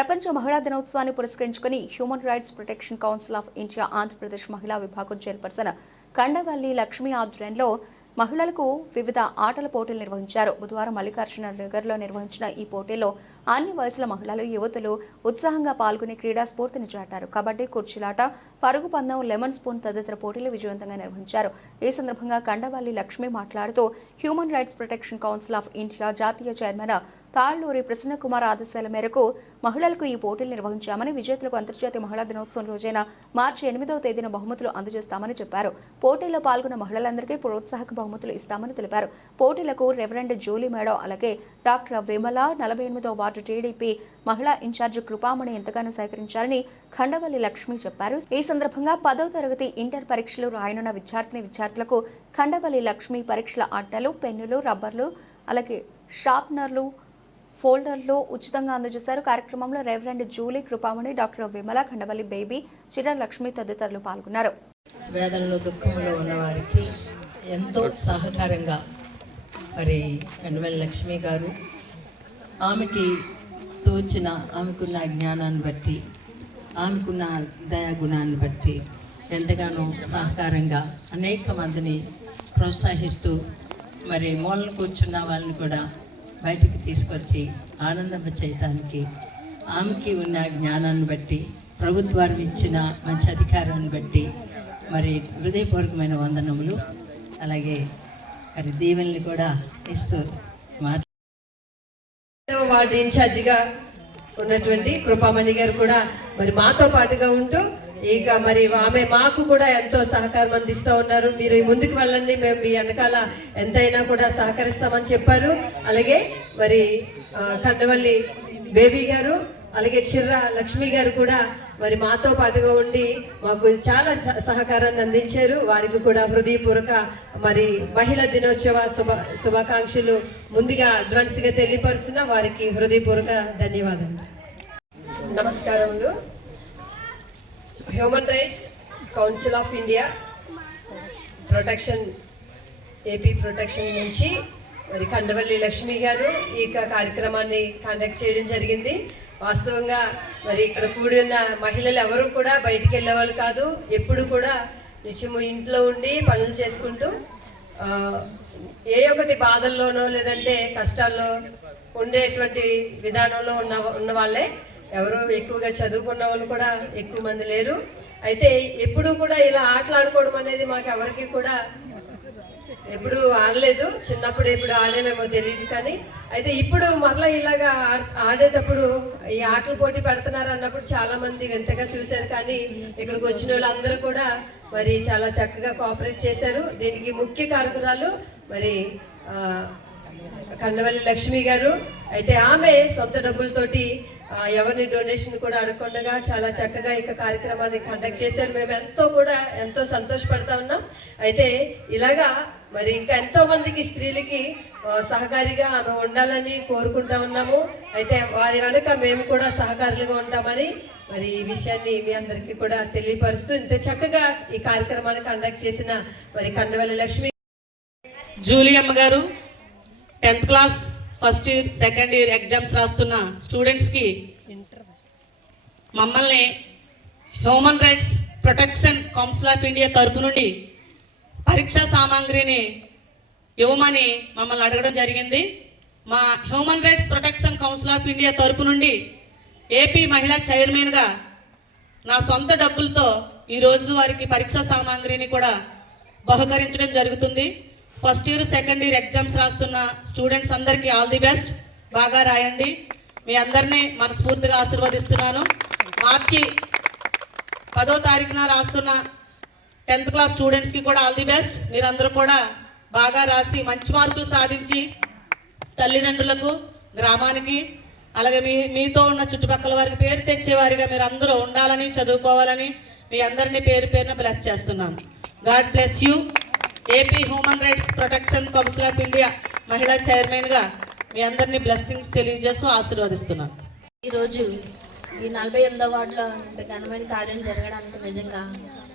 ప్రపంచ మహిళా దినోత్సవాన్ని పురస్కరించుకుని human rights protection council of India Andhra Pradesh మహిళా విభాగం చైర్పర్సన్ కండవల్లి లక్ష్మీ ఆధ్వర్యంలో మహిళలకు వివిధ ఆటల పోటీలు నిర్వహించారు. బుధవారం మల్లికార్జున నగర్లో నిర్వహించిన ఈ పోటీల్లో అన్ని వయసుల మహిళలు యువతులు ఉత్సాహంగా పాల్గొని క్రీడా స్ఫూర్తిని చాటారు. కబడ్డీ కుర్చీలాట పరుగు పందం లెమన్ స్పూన్ తదితర పోటీలు విజయవంతంగా నిర్వహించారు. ఈ సందర్భంగా కండవల్లి లక్ష్మి మాట్లాడుతూ human rights protection council of India జాతీయ చైర్మన్ తాళ్ళూరి ప్రసన్నకుమార్ ఆదేశాల మేరకు మహిళలకు ఈ పోటీలు నిర్వహించామని విజేతలకు అంతర్జాతీయ మహిళా దినోత్సవం రోజైన మార్చి ఎనిమిదవ తేదీన బహుమతులు అందజేస్తామని చెప్పారు. పోటీల్లో పాల్గొన్న మహిళలందరికీ ప్రోత్సాహక బహుమతులు ఇస్తామని తెలిపారు. పోటీలకు రెవరెండ్ జూలీ మేడం అలాగే డాక్టర్ విమల నలభై ఎనిమిదవ వార్డు టీడీపీ మహిళా ఇన్ఛార్జి కృపామణి ఎంతగానో సహకరించారని ఖండవల్లి లక్ష్మి చెప్పారు. ఈ సందర్భంగా పదో తరగతి ఇంటర్ పరీక్షలు రాయనున్న విద్యార్థిని విద్యార్థులకు ఖండవల్లి లక్ష్మి పరీక్షల అట్టలు పెన్నులు రబ్బర్లు అలాగే షార్ప్నర్లు ఫోల్డర్లు ఉచితంగా అందజేశారు. కార్యక్రమంలో reverend Julie Krupamani doctor Vimala Khandavalli Baby Chira Lakshmi తదితరులు పాల్గొన్నారు. వేదనలో దుఃఖంలో ఉన్నవారికి ఎంతో సహకారంగా మరి కండవల్లి లక్ష్మి గారు ఆమెకి తోచిన ఆమెకున్న జ్ఞానాన్ని బట్టి ఆమెకున్న దయాగుణాన్ని బట్టి ఎంతగానో సహకారంగా అనేక మందిని ప్రోత్సహిస్తూ మరి మూలను కూర్చున్న వాళ్ళని కూడా బయటికి తీసుకొచ్చి ఆనందం చేయటానికి ఆమెకి ఉన్న జ్ఞానాన్ని బట్టి ప్రభుత్వాలు ఇచ్చిన మంచి అధికారాన్ని బట్టి మరి హృదయపూర్వకమైన వందనములు. అలాగే మరి దీవెనలు కూడా ఇస్తూ మాట వార్డు ఇన్ఛార్జిగా ఉన్నటువంటి కృపామణి గారు కూడా మరి మాతో పాటుగా ఉంటూ ఇక మరి ఆమె మాకు కూడా ఎంతో సహకారం అందిస్తూ ఉన్నారు. మీరు ముందుకు వెళ్ళండి మేము మీ వెనకాల ఎంతైనా కూడా సహకరిస్తామని చెప్పారు. అలాగే మరి కండవల్లి బేబీ గారు అలాగే చిర్ర లక్ష్మి గారు కూడా మరి మాతో పాటుగా ఉండి మాకు చాలా సహకారాన్ని అందించారు. వారికి కూడా హృదయపూర్వక మరి మహిళా దినోత్సవ శుభ శుభాకాంక్షలు ముందుగా అడ్వాన్స్గా తెలియపరుస్తున్న. వారికి హృదయపూర్వక ధన్యవాదాలు నమస్కారములు. Human rights council of India protection AP protection నుంచి మరి కండవల్లి లక్ష్మి గారు ఈ కార్యక్రమాన్ని కండక్ట్ చేయడం జరిగింది. వాస్తవంగా మరి ఇక్కడ కూడి ఉన్న మహిళలు ఎవరు కూడా బయటికి వెళ్ళేవాళ్ళు కాదు. ఎప్పుడు కూడా నిత్యము ఇంట్లో ఉండి పనులు చేసుకుంటూ ఏ ఒకటి బాధల్లోనో లేదంటే కష్టాల్లో ఉండేటువంటి విధానంలో ఉన్న ఉన్న వాళ్ళే. ఎవరు ఎక్కువగా చదువుకున్న వాళ్ళు కూడా ఎక్కువ మంది లేరు. అయితే ఎప్పుడు కూడా ఇలా ఆటలాడుకోవడం అనేది మాకు ఎవరికి కూడా ఎప్పుడు ఆడలేదు. చిన్నప్పుడు ఎప్పుడు ఆడానేమో తెలియదు కానీ అయితే ఇప్పుడు మరలా ఇలాగా ఆడేటప్పుడు ఈ ఆటలు పోటీ పెడుతున్నారు అన్నప్పుడు చాలా మంది వింతగా చూశారు కానీ ఇక్కడికి వచ్చిన వాళ్ళందరూ కూడా మరి చాలా చక్కగా కోఆపరేట్ చేశారు. దీనికి ముఖ్య కారకురాలు మరి కన్నవల్లి కండవల్లి లక్ష్మి గారు. అయితే ఆమె సొంత డబ్బులతోటి ఎవరిని డొనేషన్ కూడా అడగకుండా చాలా చక్కగా ఇక కార్యక్రమాన్ని కండక్ట్ చేశారు. మేము ఎంతో కూడా ఎంతో సంతోషపడతా ఉన్నాం. అయితే ఇలాగా మరి ఇంకా ఎంతో మందికి స్త్రీలకి సహకారిగా ఆమె ఉండాలని కోరుకుంటా ఉన్నాము. అయితే వారి వెనుక మేము కూడా సహకారులుగా ఉంటామని మరి ఈ విషయాన్ని మీ అందరికీ కూడా తెలియపరుస్తూ ఇంత చక్కగా ఈ కార్యక్రమాన్ని కండక్ట్ చేసిన మరి Kandavalli Lakshmi. Julie garu tenth class first year second year exams రాస్తున్న స్టూడెంట్స్కి మమ్మల్ని human rights protection council of India తరపు నుండి పరీక్షా సామాగ్రిని ఇవ్వమని మమ్మల్ని అడగడం జరిగింది. మా human rights protection council of India తరపు నుండి ఏపీ మహిళా చైర్మన్గా నా సొంత డబ్బులతో ఈరోజు వారికి పరీక్షా సామాగ్రిని కూడా బహుకరించడం జరుగుతుంది. First year second year exams రాస్తున్న స్టూడెంట్స్ అందరికీ ఆల్ ది బెస్ట్. బాగా రాయండి. మీ అందరినీ మనస్ఫూర్తిగా ఆశీర్వదిస్తున్నాను. మార్చి పదో తారీఖున రాస్తున్న టెన్త్ క్లాస్ స్టూడెంట్స్కి కూడా ఆల్ ది బెస్ట్. మీరందరూ కూడా బాగా రాసి మంచి మార్కులు సాధించి తల్లిదండ్రులకు గ్రామానికి అలాగే మీ మీతో ఉన్న చుట్టుపక్కల వారికి పేరు తెచ్చేవారిగా మీరు అందరూ ఉండాలని చదువుకోవాలని మీ అందరినీ పేరు పేరున బ్లెస్ చేస్తున్నాను god bless you AP human rights protection council of India మహిళా చైర్మన్గా మీ అందరినీ బ్లెస్సింగ్స్ తెలియజేస్తూ ఆశీర్వదిస్తున్నాను. ఈరోజు ఈ నలభై ఎనిమిదో వార్డులో ఇంత ఘనమైన కార్యం జరగడానికి నిజంగా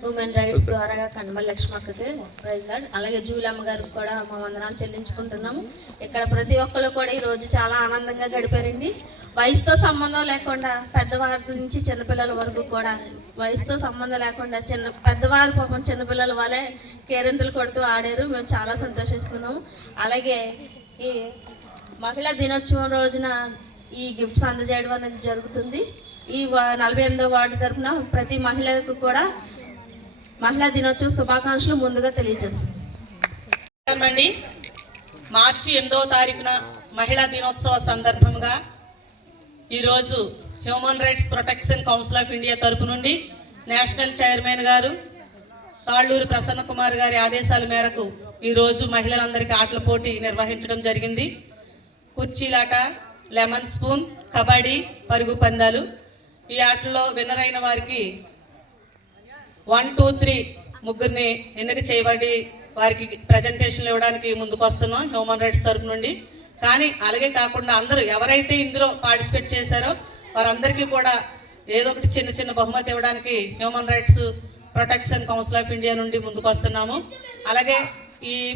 ఉమెన్ రైట్స్ ద్వారా కనుమల లక్ష్మక్కకి ప్రైజ్ గార్డ్ అలాగే జూలమ్మ గారికి కూడా మా వందనాలు చెల్లించుకుంటున్నాము. ఇక్కడ ప్రతి ఒక్కరు కూడా ఈరోజు చాలా ఆనందంగా గడిపారండి. వయసుతో సంబంధం లేకుండా పెద్దవారి నుంచి చిన్నపిల్లల వరకు కూడా వయసుతో సంబంధం లేకుండా చిన్న పెద్దవారు పాపం చిన్నపిల్లల వలె కేరింతలు కొడుతూ ఆడారు. మేము చాలా సంతోషిస్తున్నాము అలాగే ఈ మహిళా దినోత్సవం రోజున ఈ గిఫ్ట్స్ అందజేయడం అనేది జరుగుతుంది. ఈ నలభై ఎనిమిదో వార్డు తరఫున ప్రతి మహిళలకు కూడా మహిళా దినోత్సవ శుభాకాంక్షలు ముందుగా తెలియజేస్తుంది మార్చి ఎనిమిదవ తారీఖున మహిళా దినోత్సవ సందర్భంగా ఈరోజు human rights protection council of India తరపు నుండి నేషనల్ చైర్మన్ గారు తాళ్ళూరు ప్రసన్న కుమార్ గారి ఆదేశాల మేరకు ఈరోజు మహిళలందరికీ ఆటల పోటీ నిర్వహించడం జరిగింది. కుర్చీలాట లెమన్ స్పూన్ కబడ్డీ పరుగు పందాలు. ఈ ఆటలో విన్నర్ అయిన వారికి వన్ టూ త్రీ ముగ్గురిని ఎన్నిక చేయబడి వారికి ప్రజెంటేషన్లు ఇవ్వడానికి ముందుకు వస్తున్నాం హ్యూమన్ రైట్స్ తరపు నుండి. కానీ అలాగే కాకుండా అందరూ ఎవరైతే ఇందులో పార్టిసిపేట్ చేశారో వారందరికీ కూడా ఏదో ఒకటి చిన్న చిన్న బహుమతి ఇవ్వడానికి human rights protection council of India నుండి ముందుకు వస్తున్నాము. అలాగే ఈ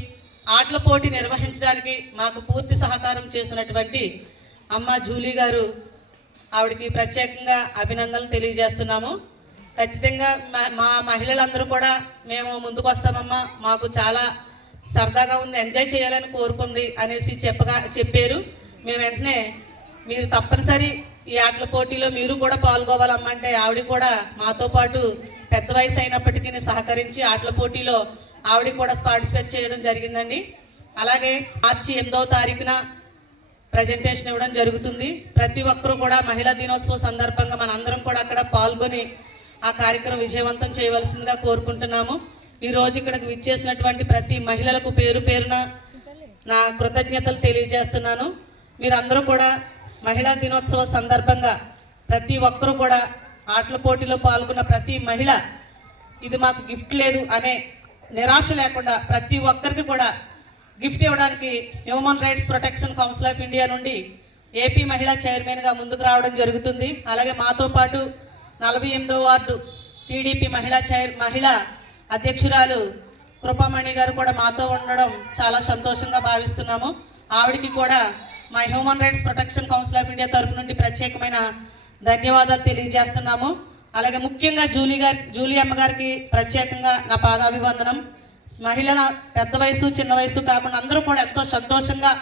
ఆటల పోటీ నిర్వహించడానికి మాకు పూర్తి సహకారం చేసినటువంటి అమ్మ జూలీ గారు ఆవిడకి ప్రత్యేకంగా అభినందనలు తెలియజేస్తున్నాము. ఖచ్చితంగా మా- మా మహిళలందరూ కూడా మేము ముందుకు వస్తామమ్మా. మాకు చాలా సరదాగా ఉంది ఎంజాయ్ చేయాలని కోరుకుంది అనేసి చెప్పగా చెప్పారు. మేము వెంటనే మీరు తప్పనిసరి ఈ ఆటల పోటీలో మీరు కూడా పాల్గొవాలమ్మంటే ఆవిడ కూడా మాతో పాటు పెద్ద వయసు అయినప్పటికీ సహకరించి ఆటల పోటీలో ఆవిడ కూడా పార్టిసిపేట్ చేయడం జరిగిందండి. అలాగే మార్చి ఎనిమిదవ తారీఖున ప్రజెంటేషన్ ఇవ్వడం జరుగుతుంది. ప్రతి ఒక్కరూ కూడా మహిళా దినోత్సవ సందర్భంగా మనందరం కూడా అక్కడ పాల్గొని ఆ కార్యక్రమం విజయవంతం చేయవలసిందిగా కోరుకుంటున్నాము. ఈ రోజు ఇక్కడికి విచ్చేసినటువంటి ప్రతి మహిళలకు పేరు పేరున నా కృతజ్ఞతలు తెలియజేస్తున్నాను. మీరందరూ కూడా మహిళా దినోత్సవ సందర్భంగా ప్రతి ఒక్కరూ కూడా ఆటల పోటీలో పాల్గొన్న ప్రతి మహిళ ఇది మాకు గిఫ్ట్ లేదు అనే నిరాశ లేకుండా ప్రతి ఒక్కరికి కూడా గిఫ్ట్ ఇవ్వడానికి human rights protection council of India నుండి ఏపీ మహిళా చైర్మన్గా ముందుకు రావడం జరుగుతుంది. అలాగే మాతో పాటు నలభై ఎనిమిదో వార్డు టీడీపీ మహిళా చైర్ మహిళా అధ్యక్షురాలు కృపామణి గారు కూడా మాతో ఉండడం చాలా సంతోషంగా భావిస్తున్నాము. ఆవిడకి కూడా మా human rights protection council of India తరపు నుండి ప్రత్యేకమైన ధన్యవాదాలు తెలియజేస్తున్నాము. అలాగే ముఖ్యంగా జూలీ గారి జూలీ అమ్మగారికి ప్రత్యేకంగా నా పాదాభివందనం. మహిళల పెద్ద వయసు చిన్న వయసు కాకుండా అందరూ కూడా ఎంతో సంతోషంగా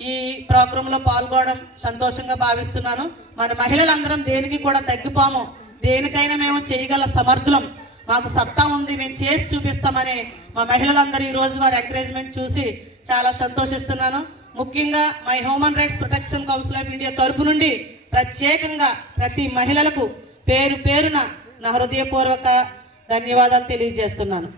ఈ ప్రోగ్రాంలో పాల్గొనడం సంతోషంగా భావిస్తున్నాను. మన మహిళలందరం దేనికి కూడా తగ్గిపోము. దేనికైనా మేము చేయగల సమర్థులం. మాకు సత్తా ఉంది మేము చేసి చూపిస్తామని మా మహిళలందరూ ఈ రోజు వారి ఎంకరేజ్మెంట్ చూసి చాలా సంతోషిస్తున్నాను. ముఖ్యంగా my human rights protection council of India తరపు నుండి ప్రత్యేకంగా ప్రతి మహిళలకు పేరు పేరున నా హృదయపూర్వక ధన్యవాదాలు తెలియజేస్తున్నాను.